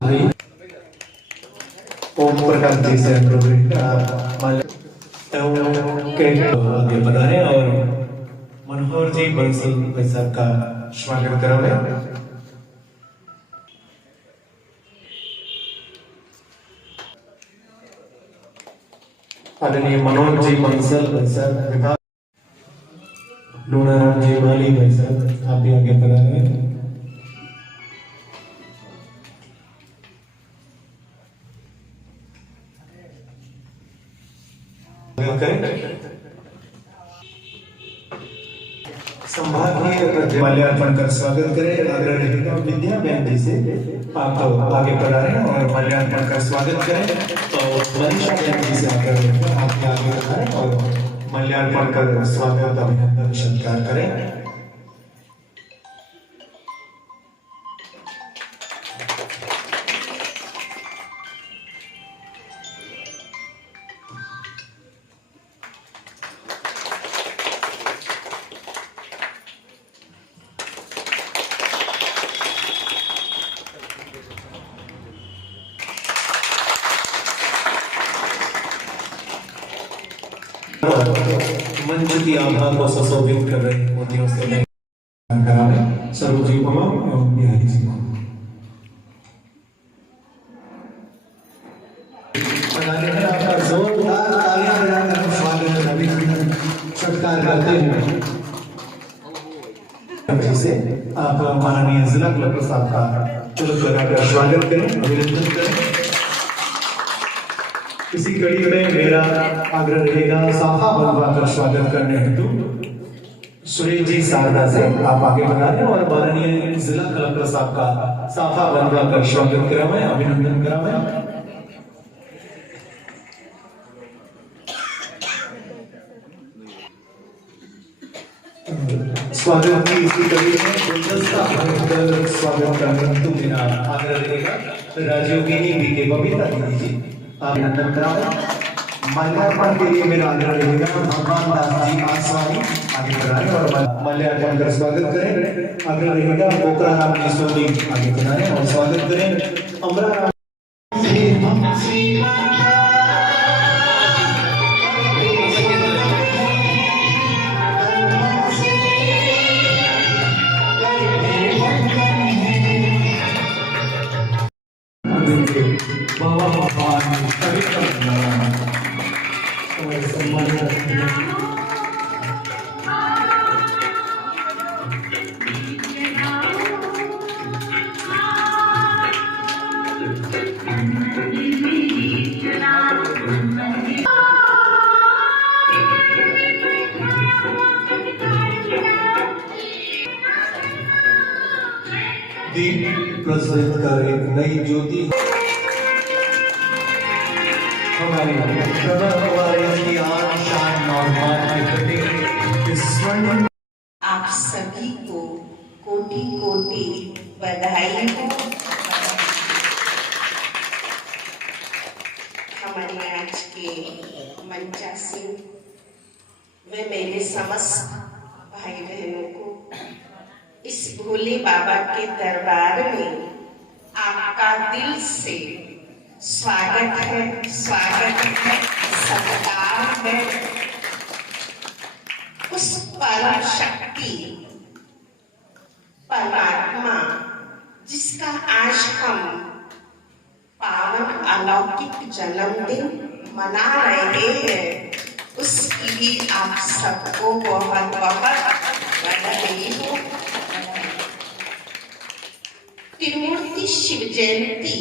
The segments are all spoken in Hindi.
ओम प्रकाश जी से अनुरोध के आगे बढ़ाने और मनोहर जी बंसल भाई साहब का स्वागत करावे। आदरणीय मनोहर जी बंसल भाई साहब विभाग लूणाराम जी माली भाई साहब आप भी आगे बढ़ावे। संभागीय माल्यार्पण कर स्वागत करें। आग्रह रहेगा विद्या बहन जी से आप आगे बढ़ाएं और माल्यार्पण कर स्वागत करें। तो मनीषा बहन जी से आग्रह रहेगा आप आगे बढ़ाएं और माल्यार्पण कर स्वागत अभिनंदन सत्कार करें। मंच की आभा को सुशोभित कर रहे मोतियों से स्वरूप जी को एवं बिहारी जी को आपका जोरदार तालियां बजाकर स्वागत अभिनंदन सत्कार करते हैं। से आप माननीय जिला कलेक्टर साहब का तिलक लगाकर स्वागत करें, अभिनंदन करें। इसी कड़ी में मेरा आग्रह रहेगा साफा बनवा कर स्वागत करने हेतु सुरेश जी शारदा से आप आगे बढ़ाएं और माननीय जिला कलेक्टर साहब का साफा बनवा कर स्वागत करावें, अभिनंदन करावें। स्वागत की इसी कड़ी में गुलदस्ता भरकर स्वागत करने हेतु मेरा आग्रह रहेगा राजयोगिनी बी के बबीता दीदी जी अभिनंदन कराएं। माल्यार्पण के लिए मेरा आग्रह रहेगा भगवान दास जी आसवानी आगे बढ़ाएं और माल्यार्पण कर स्वागत करें। आग्रह रहेगा पोखरा राम किशोर जी आगे बढ़ाएं और स्वागत करें। अमरा दीप प्रज्वलित कर एक नई ज्योति हमारी की आन शान और मान के प्रतीक स्वर्ण। आप सभी को कोटि कोटि बधाई हो। हमारे आज के मंचासीन व मेरे समस्त भाई बहनों को इस भोले बाबा के दरबार में आपका दिल से स्वागत है, सत्कार है। उस परम शक्ति परमात्मा जिसका आज हम पावन अलौकिक जन्मदिन मना रहे हैं, उसकी भी आप सबको बहुत बहुत बधाई हो। त्रिमूर्ति शिव जयंती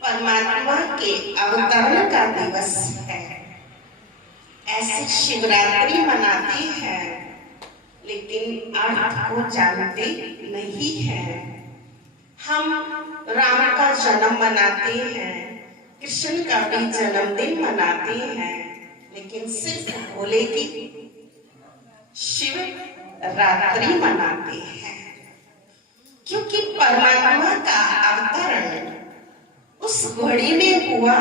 परमात्मा के अवतरण का दिवस है। ऐसे शिवरात्रि मनाते हैं लेकिन अर्थ को जानते नहीं हैं। हम राम का जन्म मनाते हैं, कृष्ण का भी जन्मदिन मनाते हैं, लेकिन सिर्फ भोले की शिव रात्रि मनाते हैं, क्योंकि परमात्मा का अवतरण उस घड़ी में हुआ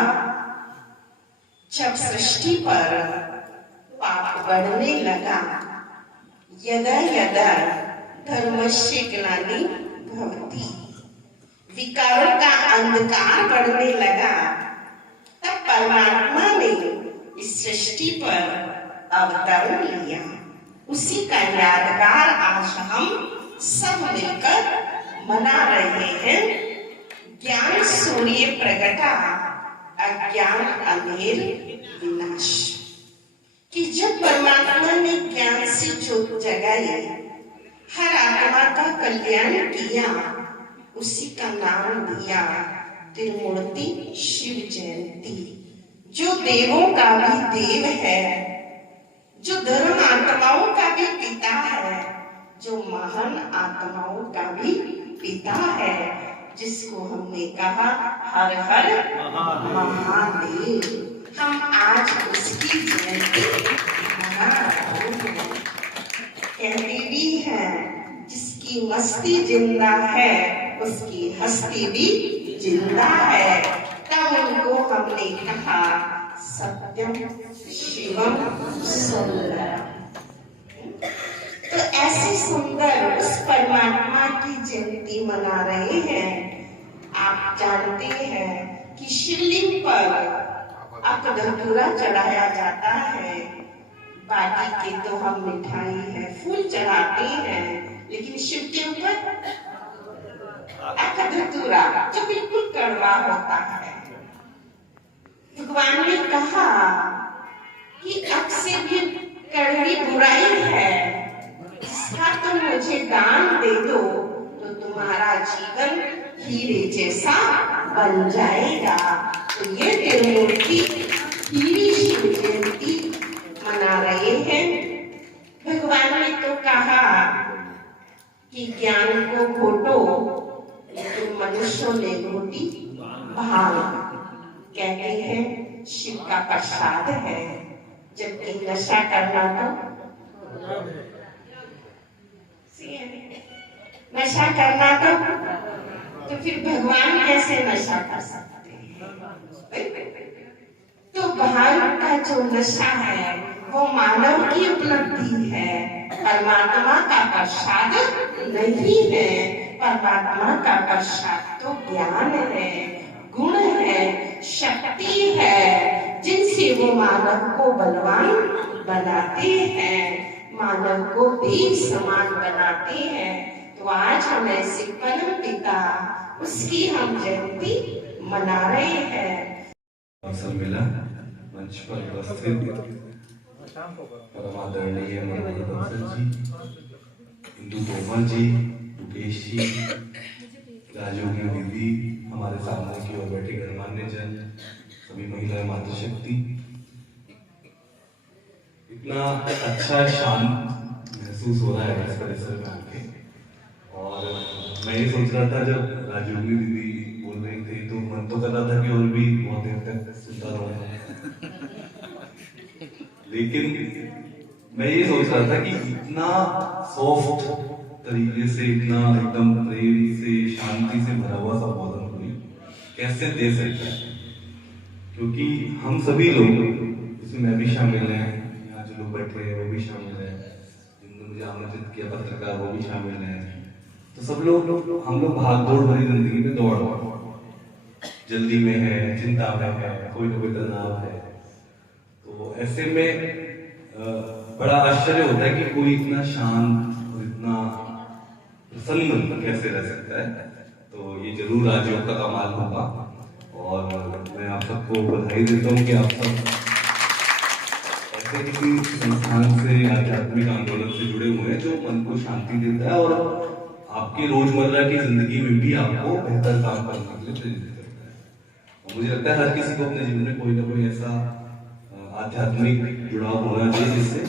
जब सृष्टि पर पाप बढ़ने लगा। यदा यदा धर्मस्य ग्लानि भवति विकारों का अंधकार बढ़ने लगा, तब परमात्मा ने इस सृष्टि पर अवतरण लिया। उसी का यादगार आज हम सब मिलकर मना रहे हैं। ज्ञान सूर्य प्रगटा, अज्ञान अंधेर विनाश। कि जब परमात्मा ने ज्ञान से ज्योत जगाई, हर आत्मा का कल्याण किया, उसी का नाम दिया त्रिमूर्ति शिव जयंती। जो देवों का भी देव है, जो धर्म आत्माओं का भी पिता है, जो महान आत्माओं का भी पिता है, जिसको हमने कहा हर हर महादेव। हम आज उसकी जयंती मना रहे हैं। कहते भी हैं जिसकी मस्ती जिंदा है, उसकी हस्ती भी जिंदा है। तब उनको हमने कहा सत्यम शिवम सुंदरम। तो ऐसे सुंदर उस परमात्मा की जयंती मना रहे हैं। आप जानते हैं कि शिवलिंग पर अकधतूरा चढ़ाया जाता है। बाकी के तो हम मिठाई है, फूल चढ़ाते हैं, लेकिन शिव के ऊपर अकधतूरा जो बिल्कुल कड़वा होता है। भगवान ने कहा कि अक से भी कड़वी बुराई है, इसका तुम मुझे दान दे दो तो तुम्हारा जीवन हीरे जैसा बन जाएगा। तो ये त्रिमूर्ति हीरे शिव जयंती मना रहे हैं। भगवान ने तो कहा कि ज्ञान को घोटो, लेकिन मनुष्यों ने घोटी भांग। कहते हैं शिव का प्रसाद है, जबकि नशा करना तो फिर भगवान कैसे नशा कर सकते हैं? तो भांग का जो नशा है वो मानव की उपलब्धि है, परमात्मा का प्रसाद नहीं है। परमात्मा का प्रसाद तो ज्ञान है, गुण है, शक्ति है, जिनसे वो मानव को बलवान बनाते हैं, मानव को देव समान बनाते हैं। तो आज हम ऐसे परम पिता उसकी हम जयंती मना रहे हैं। अवसर मिला मंच पर उपस्थित परम आदरणीय मनोहर जी, इंदु तोमर जी, मुकेश जी, राजयोगी दीदी, हमारे सामने की ओर बैठे गणमान्य जन, सभी महिला मातृशक्ति, इतना अच्छा शांत महसूस हो रहा है इस परिसर में आके। और मैं ये सोच रहा था जब राजयोगी दीदी बोल रही थी तो मन तो कर रहा था कि और भी बहुत देर तक सुनता रहूं, लेकिन मैं ये सोच रहा था कि इतना सॉफ्ट तरीके से, इतना एकदम प्रेम से, शांति से भरा हुआ संबोधन कोई कैसे दे सकता है? क्योंकि हम सभी लोग, इसमें मैं भी शामिल हैं, यहाँ जो लोग बैठे हैं वो भी शामिल हैं, जिन्होंने मुझे आमंत्रित किया पत्रकार वो भी शामिल हैं। तो सब लोग हम लोग भाग दौड़ भरी जिंदगी में दौड़ जल्दी में है, चिंता में है, कोई ना कोई तनाव है। तो ऐसे में बड़ा आश्चर्य होता है कि कोई इतना शांत और इतना प्रसन्न कैसे रह सकता है। तो ये जरूर राजयोग का कमाल होगा। और मैं आप सबको बधाई देता हूँ कि आप सब ऐसे किसी संस्थान से, आध्यात्मिक आंदोलन से जुड़े हुए हैं जो मन को शांति देता है और आपकी रोजमर्रा की जिंदगी में भी आपको बेहतर काम करने के लिए प्रेरित करता है। और मुझे लगता है हर किसी को अपने जीवन में कोई ना कोई ऐसा आध्यात्मिक जुड़ाव होना चाहिए जिससे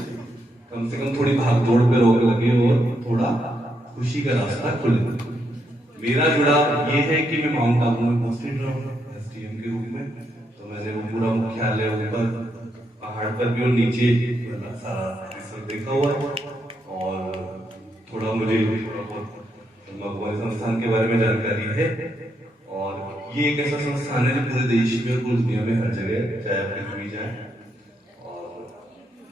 कम से कम थोड़ी भागदौड़ पे रोक लगे और थोड़ा खुशी का रास्ता खुले। मेरा जुड़ाव ये है कि मैं माउंट आबू में पोस्टेड रहा हूँ SDM के रूप में। तो मैंने वो पूरा मुख्यालय ऊपर पहाड़ पर भी और नीचे सारा देखा हुआ है। और थोड़ा मुझे थोड़ा बहुत भगवान संस्थान के बारे में जानकारी है। और ये एक ऐसा संस्थान है जो पूरे देश में और पूरी दुनिया में हर जगह, चाहे आप कहीं भी जाए। और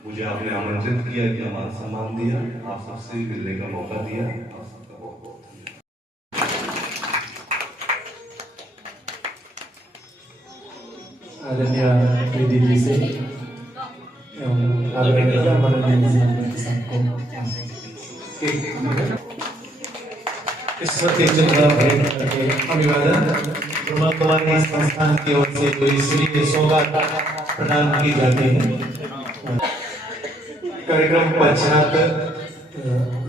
मुझे आपने आमंत्रित किया, कि मान सम्मान दिया, आप सबसे मिलने का मौका दिया। आप सबका बहुत बहुत धन्यवाद। आदरणीय दीदी जी से एवं आदरणीय मनोरंजन जी सबको ईश्वती चंद्र भेंट करके अभिवादन ब्रह्मा कुमारी संस्थान की ओर से जो ईश्वरीय सौगात प्रदान की जाती है। कार्यक्रम पश्चात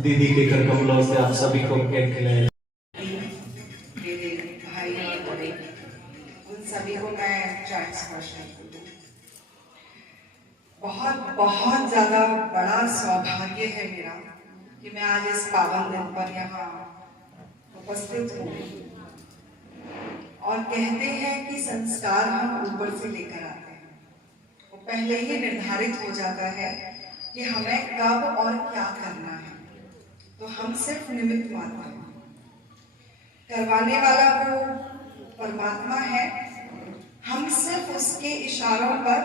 दीदी के कर कमलों से आप सभी को केक खिलाया। मेरे भाई और बड़े उन सभी को मैं चाय स्पर्शन करूं। बहुत बहुत ज्यादा बड़ा सौभाग्य है मेरा कि मैं आज इस पावन दिन पर यहाँ उपस्थित हूँ। और कहते हैं कि संस्कार हम ऊपर से लेकर आते हैं, वो पहले ही निर्धारित हो जाता है कि हमें कब और क्या करना है, तो हम सिर्फ निमित्त मात्र हैं। करवाने वाला वो परमात्मा है, हम सिर्फ उसके इशारों पर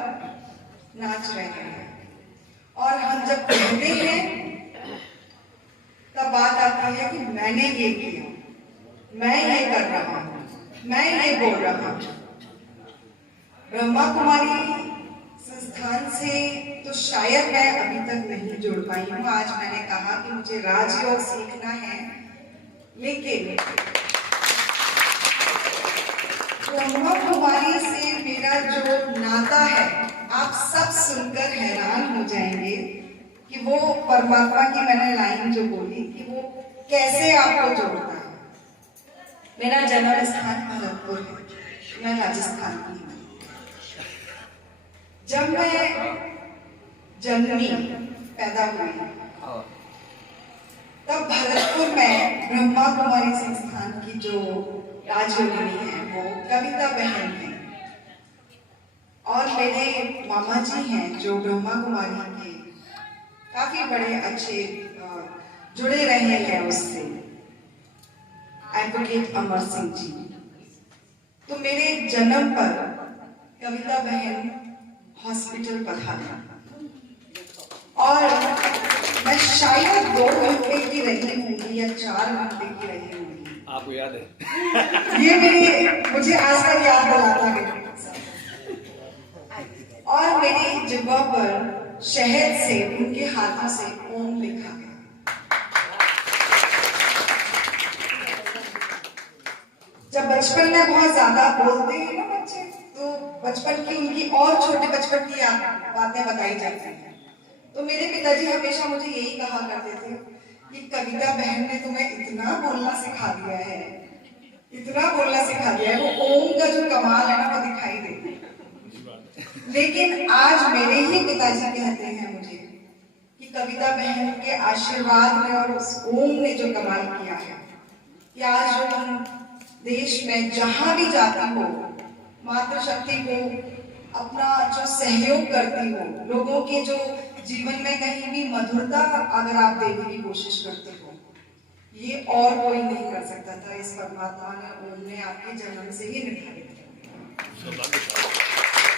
नाच रहे हैं। और हम जब कहते हैं तब बात आती है कि मैंने ये किया, मैं ये कर रहा हूँ, मैं ये बोल रहा हूँ। ब्रह्मा कुमारी संस्थान से तो शायद मैं अभी तक नहीं जुड़ पाई हूँ। आज मैंने कहा कि मुझे राजयोग सीखना है, लेकिन ब्रह्मा कुमारी से मेरा जो नाता है आप सब सुनकर हैरान हो जाएंगे कि वो परमात्मा की मैंने लाइन जो बोली कि वो कैसे आपको जोड़ता है। मेरा जन्म स्थान भरतपुर है, मैं राजस्थान की हूँ। जब मैं जन्मी पैदा हुई तब भरतपुर में ब्रह्मा कुमारी संस्थान की जो राजयोगिनी है वो कविता बहन है, और मेरे मामा जी हैं जो ब्रह्मा कुमारी के काफी बड़े अच्छे जुड़े रहे हैं उससे, एडवोकेट अमर सिंह जी। तो मेरे जन्म पर कविता बहन हॉस्पिटल पधारी और मैं शायद 2 घंटे की रही होंगी या 4 घंटे की रही होंगी। आपको याद है? ये मुझे आज तक याद दिलाता है। और मेरी जिह्वा पर शहद से उनके हाथों से ओम लिखा गया। जब बचपन में बहुत ज्यादा बोलते हैं ना बच्चे, तो बचपन की उनकी और छोटे बचपन की बातें बताई जाती हैं। तो मेरे पिताजी हमेशा मुझे यही कहा करते थे कि कविता बहन ने तुम्हें इतना बोलना सिखा दिया है, इतना बोलना सिखा दिया है, वो ओम का जो कमाल है ना वो दिखाई देता है। लेकिन आज मेरे ही पिताजी कहते हैं मुझे कि कविता बहन के आशीर्वाद ने और उस ओम ने जो कमाल किया है कि आज जो हम देश में जहां भी जाती हो मातृशक्ति को अपना जो सहयोग करती हो, लोगों के जो जीवन में कहीं भी मधुरता अगर आप देने की कोशिश करते हो, ये और कोई नहीं कर सकता था। इस परमात्मा ने ओम ने आपके जन्म से ही निर्धारित किया।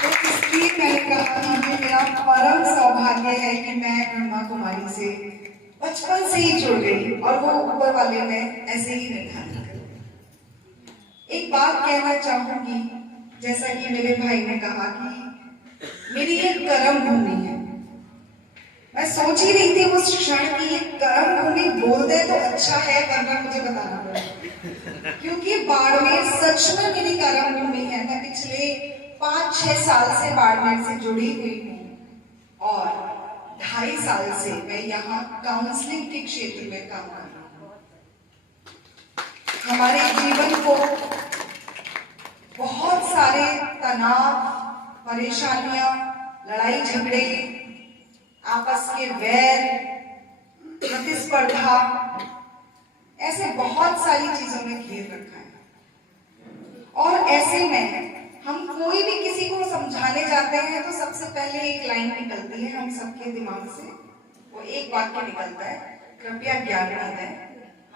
तो इसलिए मैंने कहा कि ये मेरा परम सौभाग्य है कि मैं ब्रह्मा कुमारी से बचपन से ही जुड़ गई और वो ऊपर वाले ने ऐसे ही निर्धारित कर। एक बात कहना चाहूंगी, जैसा कि मेरे भाई ने कहा कि मेरी एक कर्म भूमि है। मैं सोच ही रही थी उस क्षण की ये कर्म भूमि बोल दे तो अच्छा है, वरना मुझे बताना पड़ेगा, क्योंकि बाड़मेर सच में मेरी कर्म भूमि है। मैं पिछले 5-6 साल से बाड़मेर से जुड़ी हुई हूँ और 2.5 साल से मैं यहाँ काउंसलिंग के क्षेत्र में काम कर रही हूँ। हमारे जीवन को बहुत सारे तनाव, परेशानियां, लड़ाई झगड़े, आपस के वैर, प्रतिस्पर्धा, ऐसे बहुत सारी चीजों ने घेर रखा है। और ऐसे में हम कोई भी किसी को समझाने जाते हैं तो सबसे पहले एक लाइन निकलती है हम सबके दिमाग से, वो एक वाक्य निकलता है, कृपया ज्ञान न दें,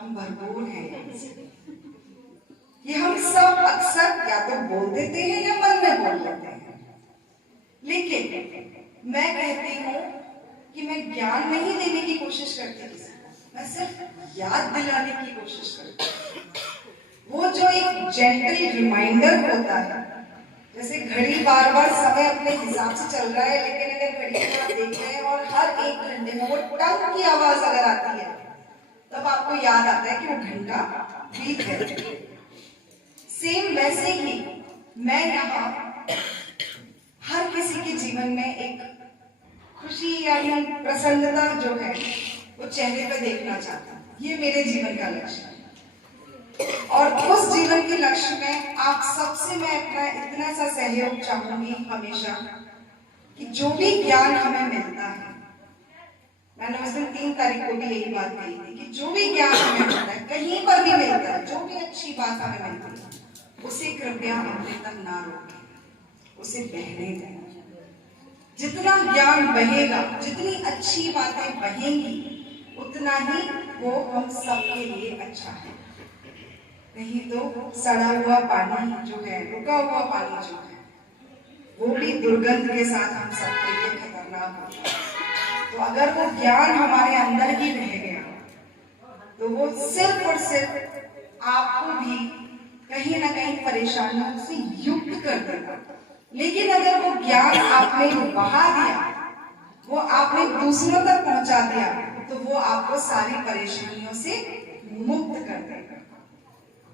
हम भरपूर हैं। ये हम सब अक्सर या तो बोल देते हैं या मन में बोल लेते हैं। लेकिन मैं कहती हूँ कि मैं ज्ञान नहीं देने की कोशिश करती किसी को, मैं सिर्फ याद दिलाने की कोशिश करती हूँ। वो जो एक जेंटल रिमाइंडर होता है, जैसे घड़ी बार बार समय अपने हिसाब से चल रहा है, लेकिन अगर घड़ी को आप देख रहे हैं और हर 1 घंटे में वो टंग की आवाज अगर आती है, तब आपको याद आता है कि वो घंटा बीत गया। सेम वैसे ही मैं यहाँ हर किसी के जीवन में एक खुशी यानी प्रसन्नता जो है वो चेहरे पे देखना चाहता हूँ। ये मेरे जीवन का लक्ष्य है, और उस जीवन के लक्ष्य में आप सबसे मैं अपना इतना सा सहयोग चाहूंगी हमेशा कि जो भी ज्ञान हमें मिलता है, मैंने उस दिन 3 तारीख को भी यही बात कही थी कि जो भी ज्ञान हमें मिलता है, कहीं पर भी मिलता है, जो भी अच्छी बात हमें मिलती है, उसे कृपया अपने तक ना रोकें, उसे बहने दें। जितना ज्ञान बहेगा, जितनी अच्छी बातें बहेंगी, उतना ही वो हम सबके लिए अच्छा है। नहीं तो सड़ा हुआ पानी जो है, रुका हुआ पानी जो है, वो भी दुर्गंध के साथ हम सबके लिए खतरनाक होता है। तो अगर वो ज्ञान हमारे अंदर ही रह गया, तो वो सिर्फ और सिर्फ आपको भी कहीं ना कहीं परेशानियों से युक्त कर देगा। लेकिन अगर वो ज्ञान आपने बहा दिया, वो आपने दूसरों तक पहुंचा दिया, तो वो आपको सारी परेशानियों से मुक्त कर देगा।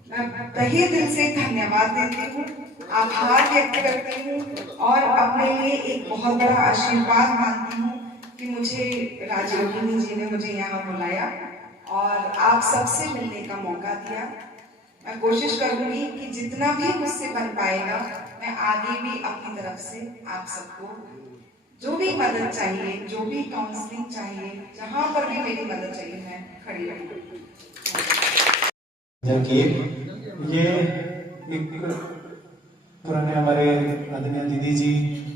मैं तहे दिल से धन्यवाद देती हूँ, आभार व्यक्त करती हूँ और अपने लिए एक बहुत बड़ा आशीर्वाद मानती हूँ कि मुझे राजयोगिनी जी ने मुझे यहाँ बुलाया और आप सबसे मिलने का मौका दिया। मैं कोशिश करूंगी कि जितना भी मुझसे बन पाएगा, मैं आगे भी अपनी तरफ से आप सबको जो भी मदद चाहिए, जो भी काउंसलिंग चाहिए, जहाँ पर भी मेरी मदद चाहिए, मैं खड़ी रहूंगी। ये एक पुराने हमारे आदरणीय दीदी जी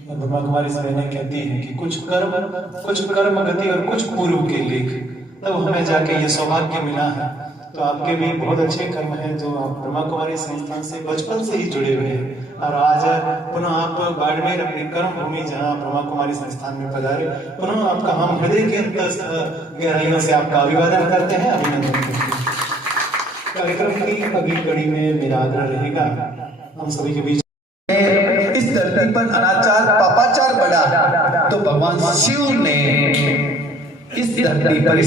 ब्रह्मा कुमारी से बहने कहती हैं कि कुछ कर्म गति और कुछ पूर्व के लेख, तब हमें जाके ये सौभाग्य मिला है। तो आपके भी बहुत अच्छे कर्म हैं जो आप ब्रह्मा कुमारी संस्थान से बचपन से ही जुड़े हुए हैं, और आज पुनः आप बाड़मेर अपनी कर्म भूमि जहाँ ब्रह्मा कुमारी संस्थान में पधारे, पुनः आपका हम हृदय के अंतर गहराइयों से आपका अभिवादन करते हैं, अभिनंदन करते हैं। कार्यक्रम की अगली कड़ी में मेरा आग्रह रहेगा हम सभी के बीच, इस धरती पर अनाचार पापाचार बढ़ा तो भगवान शिव ने इस धरती पर